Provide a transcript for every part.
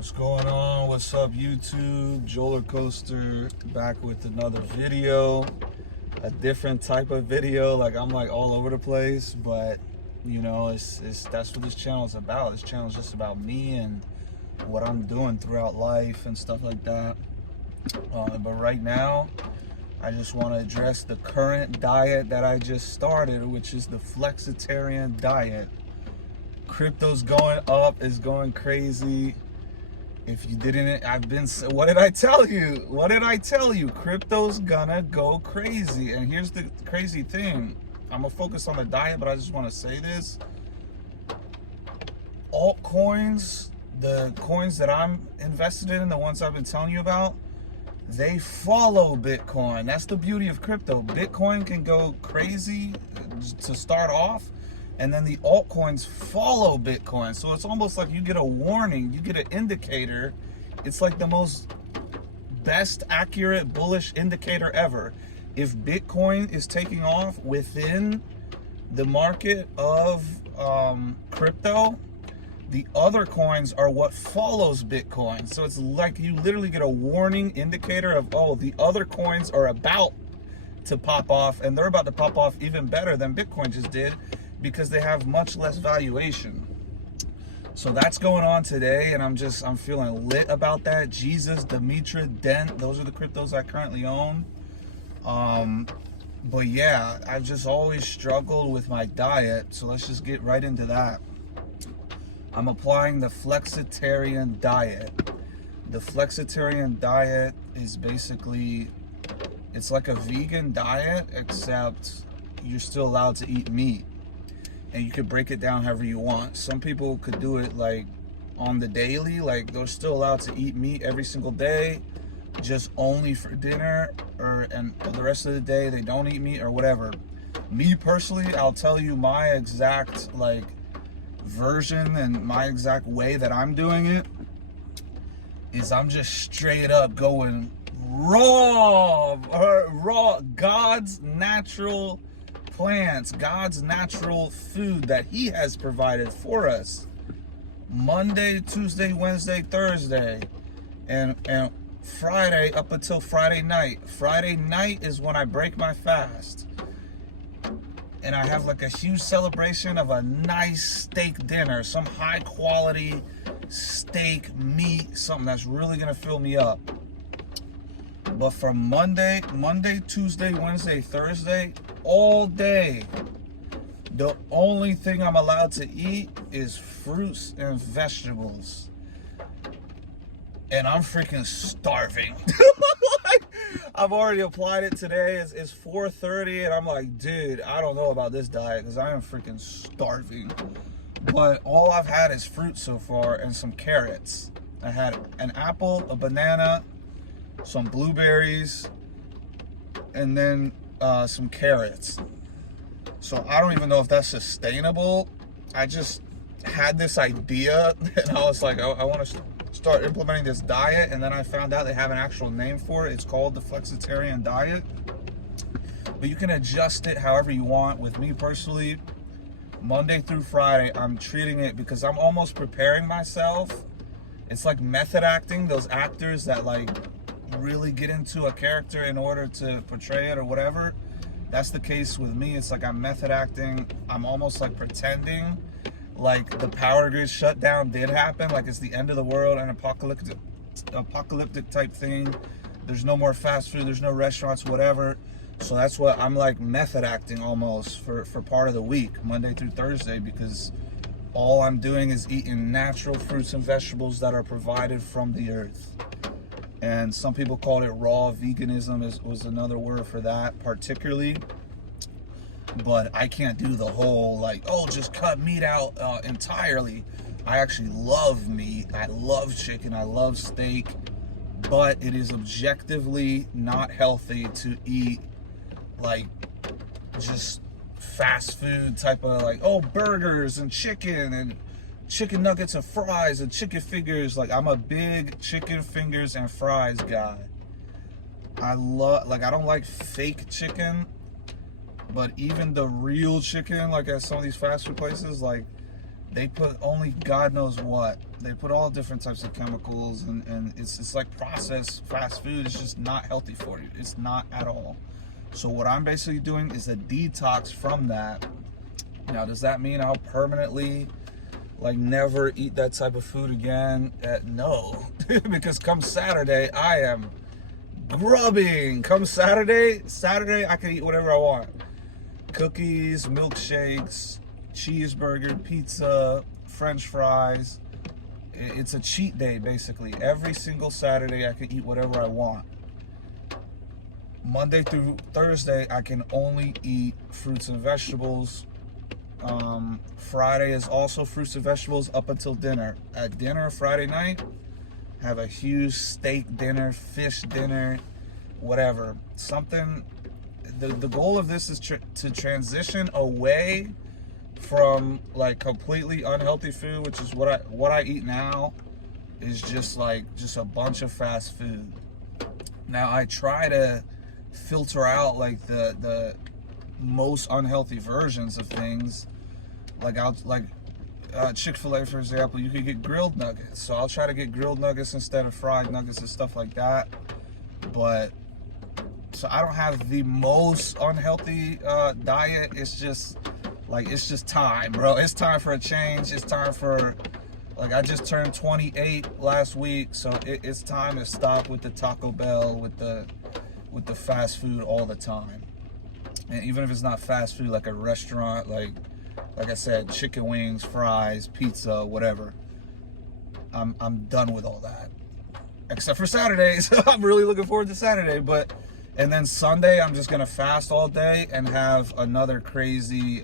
What's going on? What's up, YouTube? Joller Coaster back with another video, a different type of video. Like I'm like all over the place, but you know, it's that's what this channel is about. This channel is just about me and what I'm doing throughout life and stuff like that. But right now, I just want to address the current diet that I just started, which is the Flexitarian Diet. Crypto's going up, it's going crazy. If you didn't, what did I tell you? What did I tell you? Crypto's gonna go crazy. And here's the crazy thing. I'm gonna focus on the diet, but I just want to say this. Altcoins, the coins that I'm invested in, the ones I've been telling you about, they follow Bitcoin. That's the beauty of crypto. Bitcoin can go crazy to start off, and then the altcoins follow Bitcoin. So it's almost like you get a warning, you get an indicator. It's like the most best accurate bullish indicator ever. If Bitcoin is taking off within the market of crypto, the other coins are what follows Bitcoin. So it's like you literally get a warning indicator of, oh, the other coins are about to pop off, and they're about to pop off even better than Bitcoin just did, because they have much less valuation. So that's going on today, and I'm feeling lit about that. Jesus, Demetra, Dent, those are the cryptos I currently own. But yeah, I've just always struggled with my diet, so let's just get right into that. I'm applying the Flexitarian Diet. The Flexitarian Diet is basically, it's like a vegan diet, except you're still allowed to eat meat. And you could break it down however you want. Some people could do it like on the daily, like they're still allowed to eat meat every single day, just only for dinner, and the rest of the day they don't eat meat or whatever. Me personally, I'll tell you my exact like version and my exact way that I'm doing it is I'm just straight up going raw, God's natural plants, God's natural food that He has provided for us. Monday, Tuesday, Wednesday, Thursday, and Friday up until Friday night. Friday night is when I break my fast. And I have like a huge celebration of a nice steak dinner, some high quality steak, meat, something that's really gonna fill me up. But from Monday, Tuesday, Wednesday, Thursday, all day, the only thing I'm allowed to eat is fruits and vegetables. And I'm freaking starving. I've already applied it today. It's 4:30, and I'm like, dude, I don't know about this diet because I am freaking starving. But all I've had is fruit so far and some carrots. I had an apple, a banana, some blueberries, and then some carrots. So I don't even know if that's sustainable. I just had this idea, and I was like, I want to start implementing this diet, and then I found out they have an actual name for it. It's called the Flexitarian Diet, but you can adjust it however you want. With me personally, Monday through Friday, I'm treating it because I'm almost preparing myself. It's like method acting, those actors that like really get into a character in order to portray it or whatever. That's the case with me. It's like I'm method acting. I'm almost like pretending like the power grid shutdown did happen, like it's the end of the world, an apocalyptic type thing. There's no more fast food, there's no restaurants, whatever. So that's what I'm like method acting almost for part of the week, Monday through Thursday, because all I'm doing is eating natural fruits and vegetables that are provided from the earth. And some people called it raw veganism, was another word for that particularly. But I can't do the whole like, oh, just cut meat out entirely. I actually love meat. I love chicken. I love steak. But it is objectively not healthy to eat like just fast food type of like, oh, burgers and chicken nuggets and fries and chicken fingers. Like I'm a big chicken fingers and fries guy. I don't like fake chicken. But even the real chicken, like at some of these fast food places, like they put only God knows what. They put all different types of chemicals, and it's like processed fast food. It's just not healthy for you. It's not at all. So what I'm basically doing is a detox from that. Now, does that mean I'll permanently like never eat that type of food again? No, because come Saturday, I am grubbing. Come Saturday I can eat whatever I want. Cookies, milkshakes, cheeseburger, pizza, French fries. It's a cheat day, basically. Every single Saturday, I can eat whatever I want. Monday through Thursday, I can only eat fruits and vegetables. Friday is also fruits and vegetables up until dinner. At dinner, Friday night, have a huge steak dinner, fish dinner, whatever. Something. The goal of this is to transition away from like completely unhealthy food, which is what I eat now, is just a bunch of fast food. Now I try to filter out like the most unhealthy versions of things. Like Chick-fil-A, for example, you could get grilled nuggets. So I'll try to get grilled nuggets instead of fried nuggets and stuff like that. But so I don't have the most unhealthy diet. It's just time, bro. It's time for a change. It's time for, like, I just turned 28 last week, so it's time to stop with the Taco Bell, with the fast food all the time. And even if it's not fast food, like a restaurant, like I said, chicken wings, fries, pizza, whatever. I'm done with all that, except for Saturdays. I'm really looking forward to Saturday, and then Sunday, I'm just gonna fast all day and have another crazy,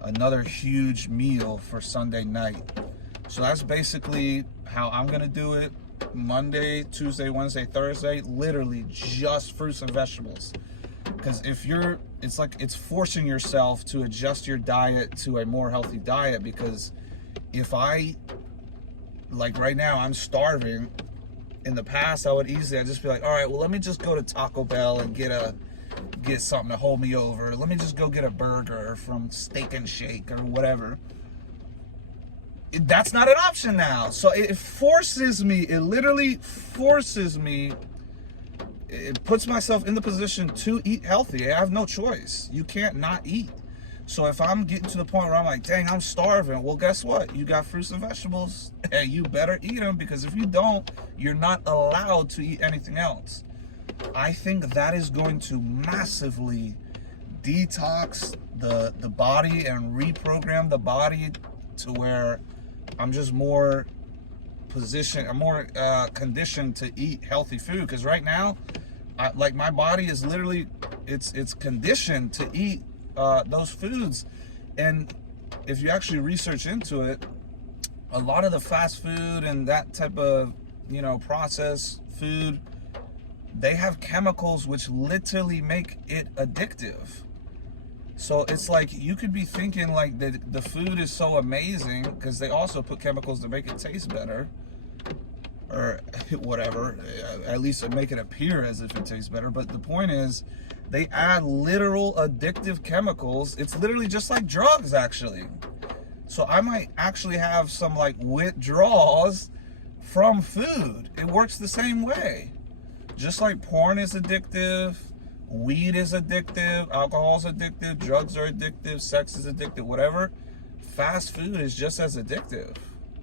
another huge meal for Sunday night. So that's basically how I'm gonna do it. Monday, Tuesday, Wednesday, Thursday, literally just fruits and vegetables. Because it's forcing yourself to adjust your diet to a more healthy diet. Because if like right now, I'm starving. In the past, I'd just be like, all right, well, let me just go to Taco Bell and get something to hold me over. Let me just go get a burger from Steak and Shake or whatever. That's not an option now. So it literally forces me. It puts myself in the position to eat healthy. I have no choice. You can't not eat. So if I'm getting to the point where I'm like, dang, I'm starving, well, guess what? You got fruits and vegetables, and you better eat them, because if you don't, you're not allowed to eat anything else. I think that is going to massively detox the body and reprogram the body to where I'm just more conditioned to eat healthy food. Because right now, my body is literally, it's conditioned to eat those foods. And if you actually research into it, a lot of the fast food and that type of, processed food, they have chemicals which literally make it addictive. So it's like, you could be thinking like the food is so amazing because they also put chemicals to make it taste better, or whatever, at least make it appear as if it tastes better. But the point is, they add literal addictive chemicals. It's literally just like drugs, actually. So I might actually have some like withdrawals from food. It works the same way. Just like porn is addictive, weed is addictive, alcohol is addictive, drugs are addictive, sex is addictive, whatever. Fast food is just as addictive.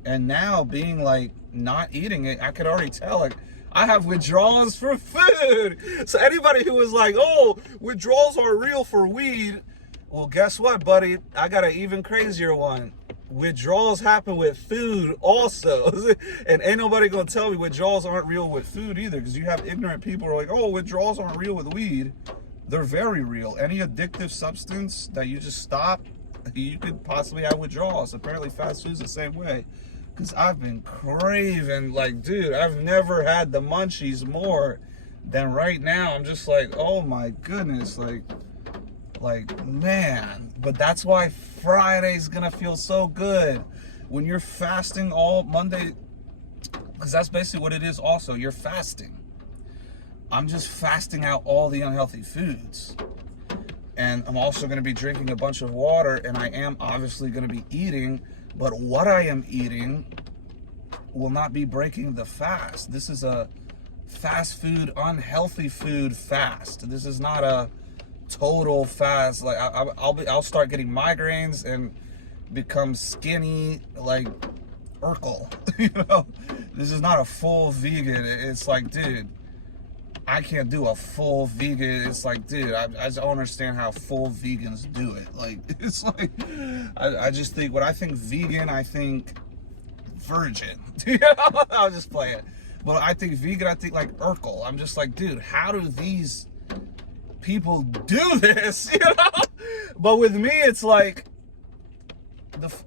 And now being like not eating it, I could already tell, like, I have withdrawals for food. So anybody who was like, oh, withdrawals are real for weed, well, guess what, buddy? I got an even crazier one. Withdrawals happen with food also. And ain't nobody gonna tell me withdrawals aren't real with food either, because you have ignorant people who are like, oh, withdrawals aren't real with weed. They're very real. Any addictive substance that you just stop, you could possibly have withdrawals. Apparently fast food's the same way. Because I've been craving, like, dude, I've never had the munchies more than right now. I'm just like, oh my goodness, like, man. But that's why Friday's gonna feel so good. When you're fasting all Monday, because that's basically what it is also. You're fasting. I'm just fasting out all the unhealthy foods. And I'm also gonna be drinking a bunch of water, and I am obviously gonna be eating But what I am eating will not be breaking the fast. This is a fast food, unhealthy food fast. This is not a total fast. Like I'll start getting migraines and become skinny like Urkel. You know, this is not a full vegan. It's like, dude, I can't do a full vegan. It's like, dude, I just don't understand how full vegans do it. Like, it's like, I just think, when I think vegan, I think virgin. You know? I'll just play it. But I think vegan, I think like Urkel. I'm just like, dude, how do these people do this? You know? But with me, it's like,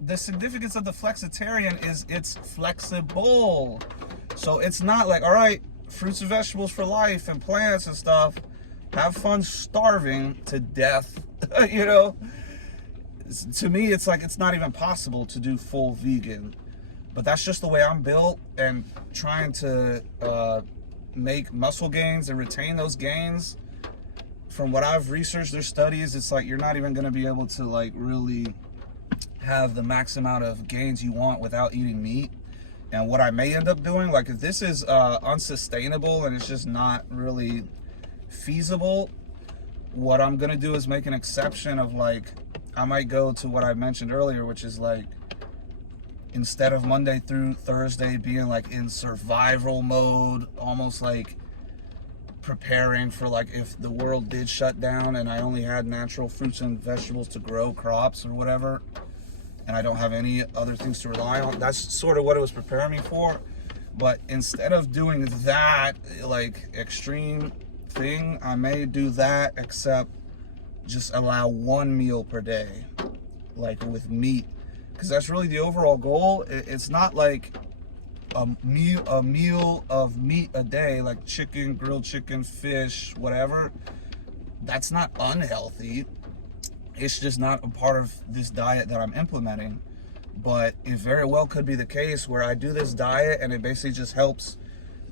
the significance of the flexitarian is it's flexible. So it's not like, all right, fruits and vegetables for life and plants and stuff. Have fun starving to death. You know? To me, it's like, it's not even possible to do full vegan. But that's just the way I'm built, and trying to make muscle gains and retain those gains. From what I've researched, their studies, it's like you're not even going to be able to like really have the max amount of gains you want without eating meat. And what I may end up doing, like if this is unsustainable and it's just not really feasible, what I'm going to do is make an exception of like, I might go to what I mentioned earlier, which is like, instead of Monday through Thursday being like in survival mode, almost like preparing for like if the world did shut down and I only had natural fruits and vegetables to grow crops or whatever, and I don't have any other things to rely on. That's sort of what it was preparing me for. But instead of doing that like extreme thing, I may do that, except just allow one meal per day, like with meat. Because that's really the overall goal. It's not like a meal of meat a day, like chicken, grilled chicken, fish, whatever. That's not unhealthy. It's just not a part of this diet that I'm implementing. But it very well could be the case where I do this diet and it basically just helps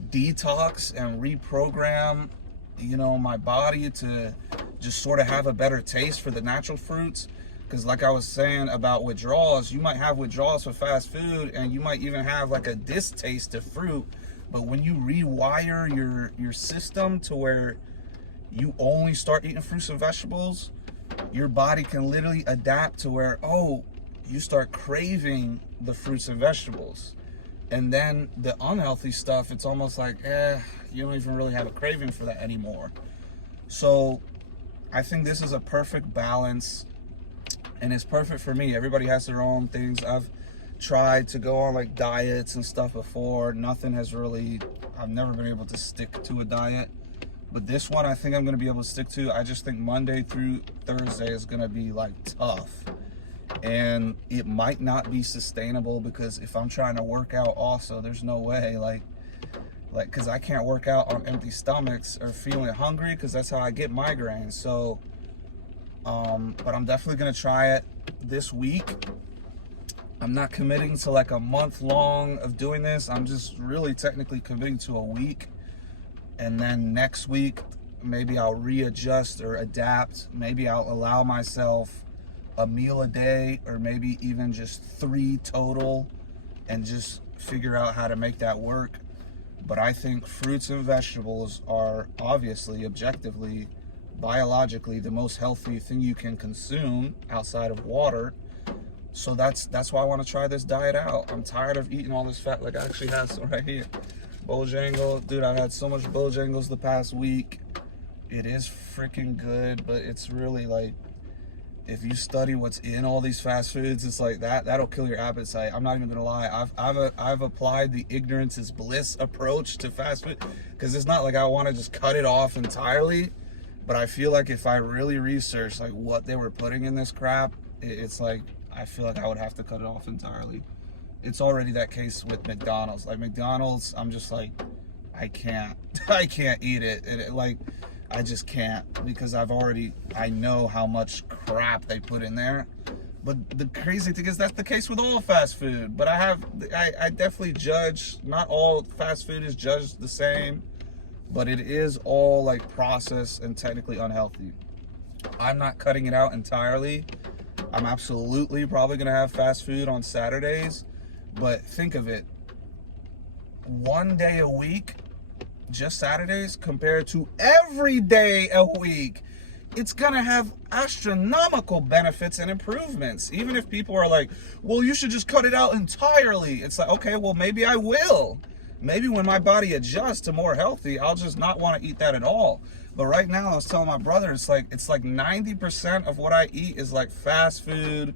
detox and reprogram, you know, my body to just sort of have a better taste for the natural fruits. Because like I was saying about withdrawals, you might have withdrawals with fast food and you might even have like a distaste to fruit. But when you rewire your system to where you only start eating fruits and vegetables, your body can literally adapt to where, oh, you start craving the fruits and vegetables. And then the unhealthy stuff, it's almost like, you don't even really have a craving for that anymore. So I think this is a perfect balance. And it's perfect for me. Everybody has their own things. I've tried to go on like diets and stuff before. Nothing has really, I've never been able to stick to a diet. But this one I think I'm going to be able to stick to. I just think Monday through Thursday is going to be like tough. And it might not be sustainable, because if I'm trying to work out also, there's no way like because I can't work out on empty stomachs or feeling hungry, because that's how I get migraines. So but I'm definitely going to try it this week. I'm not committing to like a month long of doing this. I'm just really technically committing to a week. And then next week, maybe I'll readjust or adapt. Maybe I'll allow myself a meal a day, or maybe even just 3 total, and just figure out how to make that work. But I think fruits and vegetables are obviously, objectively, biologically the most healthy thing you can consume outside of water. So that's why I want to try this diet out. I'm tired of eating all this fat. Like, I actually have some right here. Bojangle. Dude, I've had so much Bojangles the past week. It is freaking good, but it's really like, if you study what's in all these fast foods, it's like that'll kill your appetite. I'm not even gonna lie. I've applied the ignorance is bliss approach to fast food, because it's not like I want to just cut it off entirely. But I feel like if I really researched like what they were putting in this crap, it's like, I feel like I would have to cut it off entirely. It's already that case with McDonald's. Like McDonald's, I'm just like, I can't eat it. Like, I just can't, because I know how much crap they put in there. But the crazy thing is that's the case with all fast food. But I definitely judge, not all fast food is judged the same. But it is all like processed and technically unhealthy. I'm not cutting it out entirely. I'm absolutely probably gonna have fast food on Saturdays, but think of it, one day a week, just Saturdays, compared to every day a week, it's gonna have astronomical benefits and improvements. Even if people are like, well, you should just cut it out entirely. It's like, okay, well, maybe I will. Maybe when my body adjusts to more healthy, I'll just not want to eat that at all. But right now, I was telling my brother, it's like 90% of what I eat is like fast food,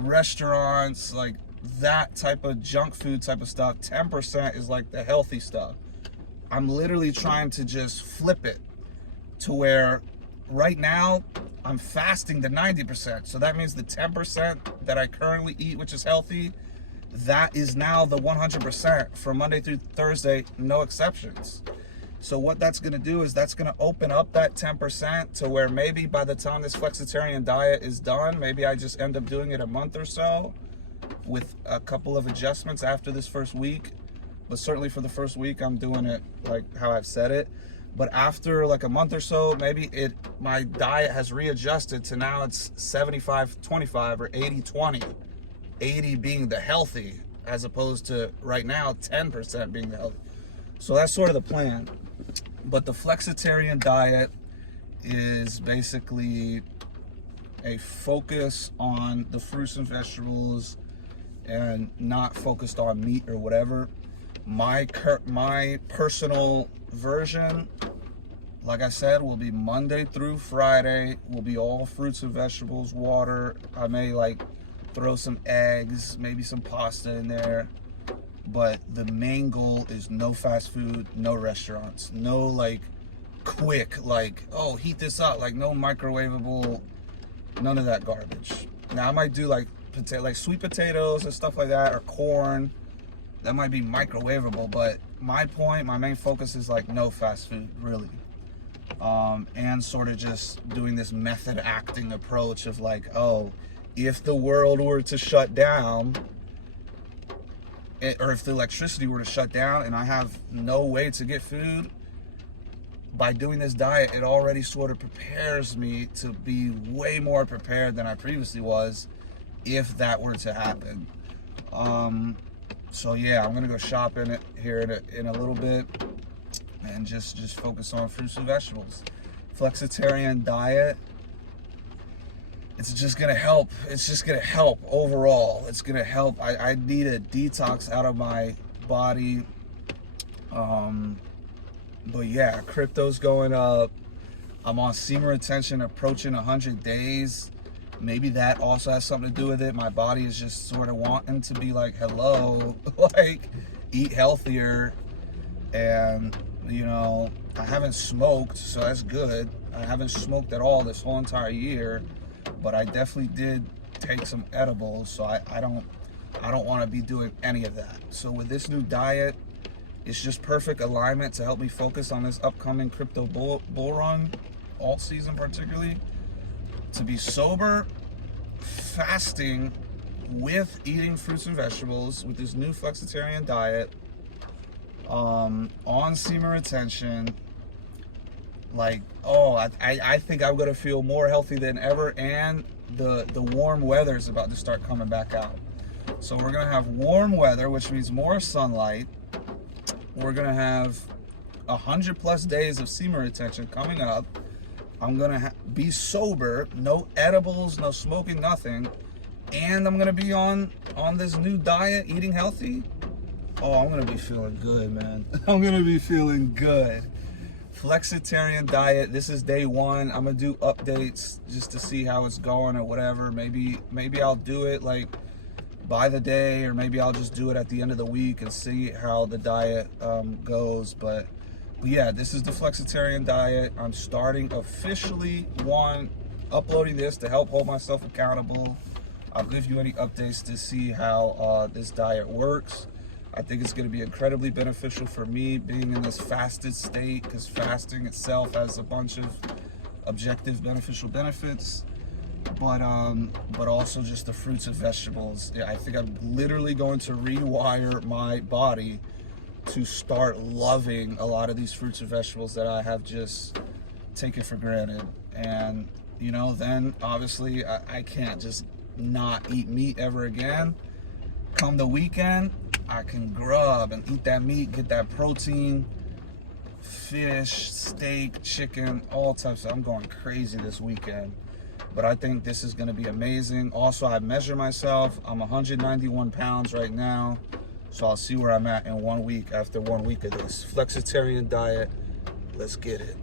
restaurants, like that type of junk food type of stuff. 10% is like the healthy stuff. I'm literally trying to just flip it to where right now I'm fasting the 90%. So that means the 10% that I currently eat, which is healthy, that is now the 100% from Monday through Thursday, no exceptions. So what that's going to do is that's going to open up that 10% to where maybe by the time this flexitarian diet is done, maybe I just end up doing it a month or so with a couple of adjustments after this first week. But certainly for the first week, I'm doing it like how I've said it. But after like a month or so, maybe my diet has readjusted to now it's 75-25 or 80-20. 80 being the healthy, as opposed to right now 10% being the healthy. So that's sort of the plan. But the flexitarian diet is basically a focus on the fruits and vegetables and not focused on meat or whatever. My personal version, like I said, will be Monday through Friday, will be all fruits and vegetables, water. I may like throw some eggs, maybe some pasta in there. But the main goal is no fast food, no restaurants, no like quick, like, oh, heat this up, like no microwavable, none of that garbage. Now I might do like sweet potatoes and stuff like that, or corn. That might be microwavable, but my main focus is like no fast food, really. And sort of just doing this method acting approach of like, oh, if the world were to shut down, or if the electricity were to shut down and I have no way to get food, by doing this diet, it already sort of prepares me to be way more prepared than I previously was if that were to happen. So yeah, I'm gonna go shopping here in a little bit and just focus on fruits and vegetables. Flexitarian diet, it's just gonna help. It's just gonna help overall. It's gonna help. I need a detox out of my body. But yeah, crypto's going up. I'm on semen retention approaching 100 days. Maybe that also has something to do with it. My body is just sort of wanting to be like, hello, like eat healthier. And you know, I haven't smoked, so that's good. I haven't smoked at all this whole entire year, but I definitely did take some edibles, so I don't want to be doing any of that. So with this new diet, it's just perfect alignment to help me focus on this upcoming crypto bull run, alt season particularly, to be sober, fasting with eating fruits and vegetables with this new flexitarian diet, on semen retention. Like, oh, I think I'm gonna feel more healthy than ever, and the warm weather is about to start coming back out. So we're gonna have warm weather, which means more sunlight. We're gonna have 100+ days of semen retention coming up. I'm gonna be sober, no edibles, no smoking, nothing, and I'm gonna be on this new diet, eating healthy. Oh, I'm gonna be feeling good, man. I'm gonna be feeling good. Flexitarian diet, this is day 1. I'm gonna do updates just to see how it's going or whatever. Maybe I'll do it like by the day, or maybe I'll just do it at the end of the week and see how the diet goes. But yeah, this is the flexitarian diet. I'm starting officially uploading this to help hold myself accountable. I'll give you any updates to see how this diet works. I think it's going to be incredibly beneficial for me being in this fasted state, because fasting itself has a bunch of objective beneficial benefits, but also just the fruits and vegetables. I think I'm literally going to rewire my body to start loving a lot of these fruits and vegetables that I have just taken for granted. And you know, then obviously I can't just not eat meat ever again. Come the weekend, I can grub and eat that meat, get that protein, fish, steak, chicken, all types. I'm going crazy this weekend. But I think this is going to be amazing. Also, I measure myself. I'm 191 pounds right now. So I'll see where I'm at in 1 week after 1 week of this. Flexitarian diet. Let's get it.